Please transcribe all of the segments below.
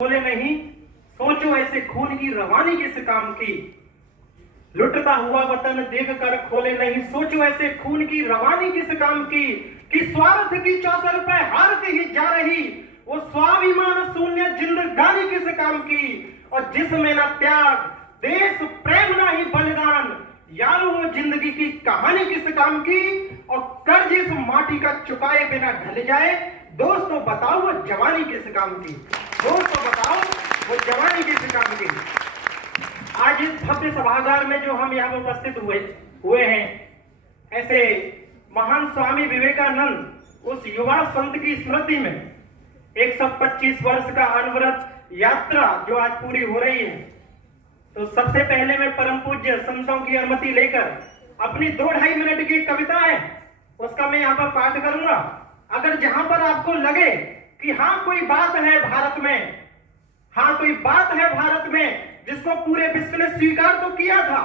बोले नहीं, सोचो ऐसे खून की रवानी किस काम की। लुटता हुआ वतन देख कर खोले नहीं, सोचो ऐसे खून की रवानी किस काम की। कि स्वार्थ की चौसर पे हारती ही जा रही, वो स्वाभिमान शून्य जिंदगानी किस काम की। और जिसमें ना त्याग देश प्रेम ना ही बलिदान, यारो वो जिंदगी की कहानी किस काम की। और कर्ज इस माटी का चुकाए बिना ढल जाए, दोस्तों बताओ वो जवानी किस काम की। दोस्तों बताओ वो जवानी किस काम की। आज इस भव्य सभागार में जो हम यहाँ उपस्थित हुए हैं, ऐसे महान स्वामी विवेकानंद उस युवा संत की स्मृति में 125 वर्ष का अनवरत यात्रा जो आज पूरी हो रही है, तो सबसे पहले मैं परम पूज्य संतों की अनुमति लेकर अपनी 2-2.5 मिनट की कविता है उसका मैं यहाँ पर पाठ करूंगा। अगर जहां पर आपको लगे कि हाँ कोई बात है भारत में, हाँ कोई बात है भारत में जिसको पूरे विश्व ने स्वीकार तो किया था,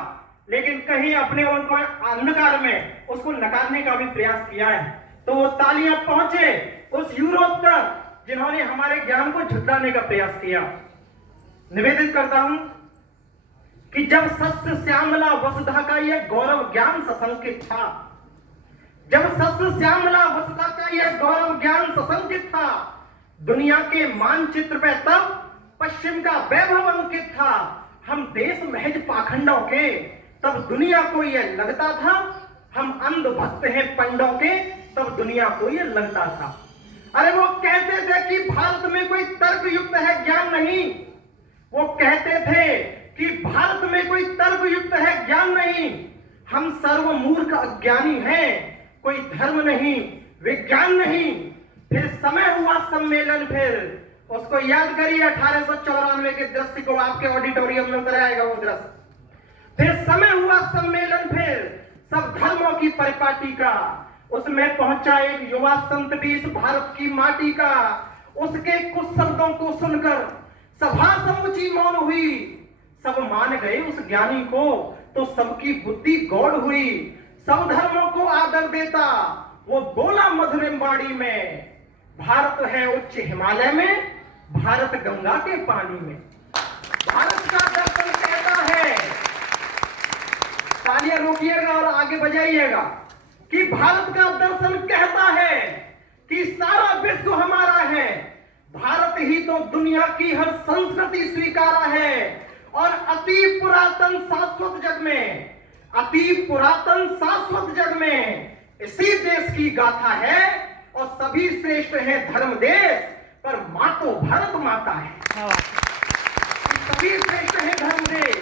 लेकिन कहीं अपने उनको अंधकार में उसको नकारने का भी प्रयास किया है, तो वो तालियां पहुंचे उस यूरोप तक जिन्होंने हमारे ज्ञान को झुठलाने का प्रयास किया। निवेदित करता हूं कि जब सस्य श्यामला वसुधा का यह गौरव ज्ञान सशंकित था, जब सस्य श्यामला वसुधा का यह गौरव ज्ञान सशंकित था, दुनिया के मानचित्र पे तब पश्चिम का वैभव अंकित था। हम देश महज पाखंडों के, तब दुनिया को यह लगता था, हम अंध भक्त हैं पंडों के, तब दुनिया को यह लगता था। अरे वो कहते थे कि भारत में कोई तर्क युक्त है ज्ञान नहीं, वो कहते थे कि भारत में कोई तर्क युक्त है ज्ञान नहीं, हम सर्व मूर्ख अज्ञानी हैं, कोई धर्म नहीं विज्ञान नहीं। फिर समय हुआ सम्मेलन, फिर उसको याद करिए 1894 के दृश्य को आपके ऑडिटोरियम में कराएगा वो दृश्य। फिर समय हुआ सम्मेलन, फिर सब धर्मों की परिपाटी का, उसमें पहुंचा एक युवा संत भी इस भारत की माटी का। उसके कुछ शब्दों को सुनकर सभा समूची मौन हुई, सब मान गए उस ज्ञानी को, तो सबकी बुद्धि गौड़ हुई। सब धर्मों को आदर देता वो बोला मधुर वाणी में, भारत है उच्च हिमालय में, भारत गंगा के पानी में। भारत का दर्शन कहता है, तालियां रोकिएगा और आगे बजाइएगा, कि भारत का दर्शन कहता है कि सारा विश्व हमारा है, भारत ही तो दुनिया की हर संस्कृति स्वीकारा है। और अति पुरातन शाश्वत जग में, अति पुरातन शाश्वत जग में इसी देश की गाथा है। और सभी श्रेष्ठ है धर्म देश, पर मां तो भारत माता है। सभी श्रेष्ठ है धर्म देश,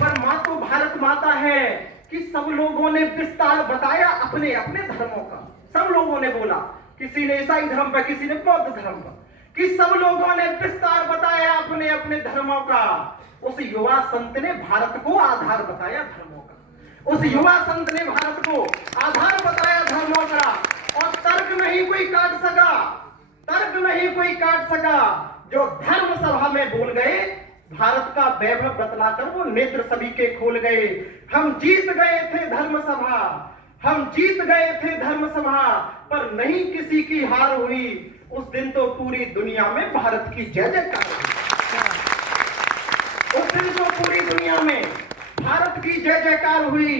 पर मां तो भारत माता है। कि सब लोगों ने विस्तार बताया अपने अपने धर्मों का। सब लोगों ने बोला, किसी ने ईसाई धर्म पर, किसी ने बौद्ध धर्म पर, कि सब लोगों ने विस्तार बताया अपने अपने धर्मों का। उस युवा संत ने भारत को आधार बताया धर्मों का। उस युवा संत ने भारत को आधार बताया धर्मों का। और तर्क नहीं कोई काट सका, तर्क नहीं कोई काट सका। जो धर्म सभा में बोल गए, भारत का वैभव बतलाकर वो नेत्र सभी के खोल गए। हम जीत गए थे धर्म सभा, हम जीत गए थे धर्म सभा, पर नहीं किसी की हार हुई। उस दिन तो पूरी दुनिया में भारत की जय जयकार हुई। उस दिन तो पूरी दुनिया में भारत की जय जयकार हुई।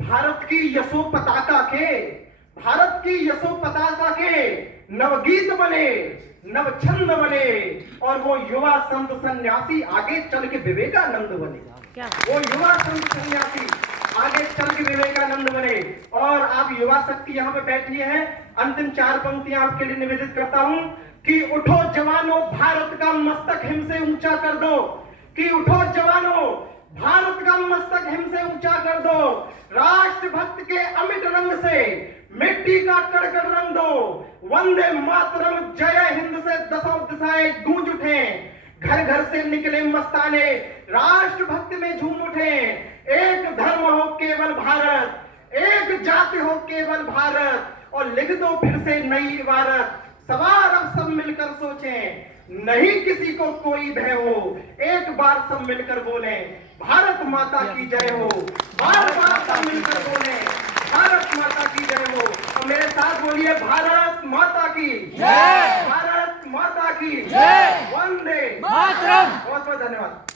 भारत की यशो पताका के, भारत की यशो पताका के नवगीत बने, नव छंद बने। और वो युवा संत सन्यासी आगे चल के विवेकानंद बने। वो युवा संत सन्यासी आगे चल के विवेकानंद बने। और आप युवा शक्ति यहाँ पे बैठी है, अंतिम 4 पंक्तियां आपके लिए निवेदित करता हूं कि उठो जवानों भारत का मस्तक हिम से ऊंचा कर दो, कि उठो जवानों भारत का मस्तक हिम से ऊंचा कर दो। राष्ट्रभक्त के अमिट रंग से मिट्टी का कड़कड़ रंग दो। वंदे मातरम जय हिंद से दसों दिशाएं गूंज उठे। घर घर से निकले मस्ताने राष्ट्रभक्त में झूम उठे। एक धर्म हो केवल भारत, एक जाति हो केवल भारत, और लिख दो फिर से नई इबारत। सवार अब सब मिलकर सोचें, नहीं किसी को कोई भय हो, एक बार सब मिलकर बोले भारत माता की जय हो। बार बार सब मिलकर बोले भारत माता की जय हो। और मेरे साथ बोलिए भारत माता की जय, भारत माता की जय। वंदे मातरम। बहुत बहुत धन्यवाद।